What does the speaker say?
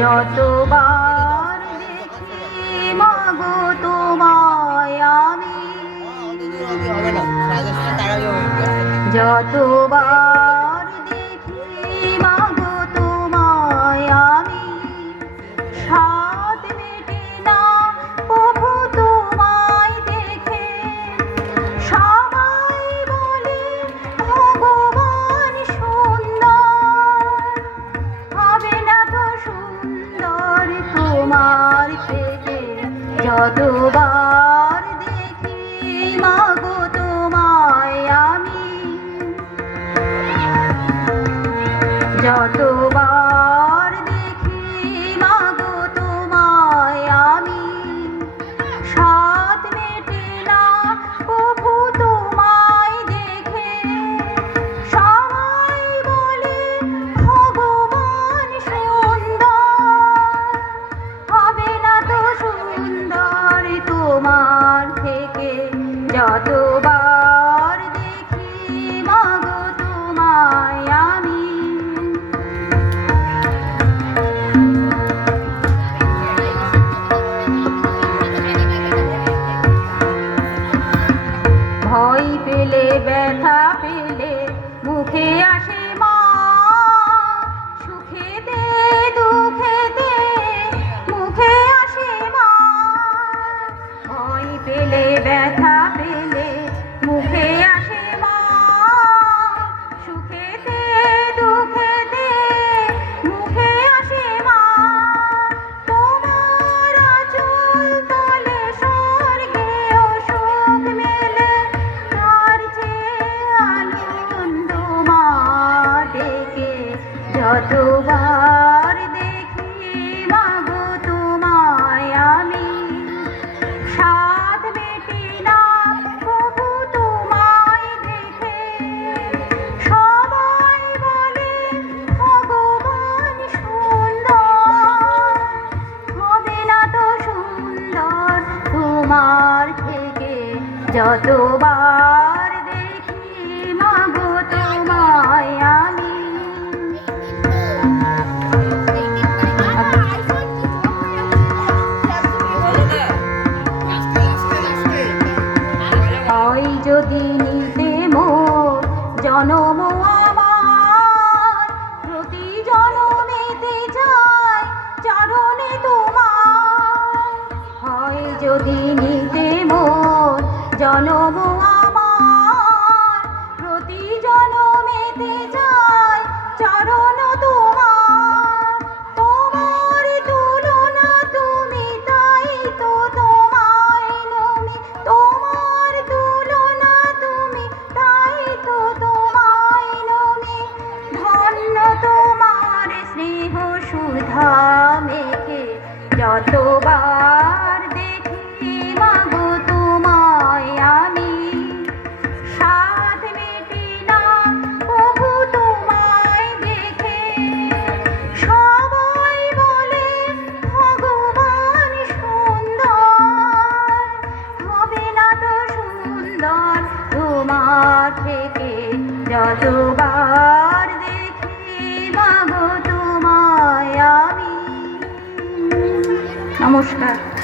যতবার দেখি মাগো তোমায় আমি, যতবার দেখি মাগো তোমায় আমি, স্বাদ মেটে না প্রভু তোমায় দেখে। সবাই বলে ভগবান সুন্দর, হবে না তো সুন্দর তোমার থেকে। যতবার দেখি মাগো তোমায় আমি, যতবার দেখি মাগো তোমায় আমি, স্বাদ মেটে না প্রভু তোমায় দেখে। সবাই বলে ভগবান সুন্দর, হবে না তো সুন্দর তোমার থেকে। যতবার দেখি মাগো তোমায় আমি, ভয় পেলে ব্যথা পেলে মুখে আসে মা, সুখেতে দুঃখেতে মুখে আসে মা। ভয় পেলে ব্যথা পেলে মুখে আসে মা, সুখেতে দুঃখেতে মুখে আসে মা। তোমার আঁচল তলে স্বর্গেও সুখ মেলে, তার চেয়ে আনন্দ মা ডেকে। যতবার দেখি মাগো তোমায় আমি, স্বাদ মেটে না প্রভু তোমায় দেখে। সবাই বলে ভগবান সুন্দর, হবে না তো সুন্দর তোমার থেকে। যতবার দেখি মাগো তোমায় আমি, হয় যদি নিতে মোর জনম আমার, প্রতি জনমেতে চাই চরণে তোমার। হয় যদি নিতে মোর জনম আমার, প্রতি জনমেতে চাই চরণ তোমার। তোমার তুলনা তুমি তাই তো তোমায় নমি, তোমার তুলনা তুমি তাই তো তোমায় নমি। ধন্য তোমার স্নেহ সুধা মেখে, যতবার দেখি মাগো তোমায় আমি, স্বাদ মেটে না প্রভু তোমায় দেখে। সবাই বলে ভগবান সুন্দর, হবে না তো সুন্দর তোমার থেকে। যতবার দেখি মাগো তোমায় আমি। নমস্কার।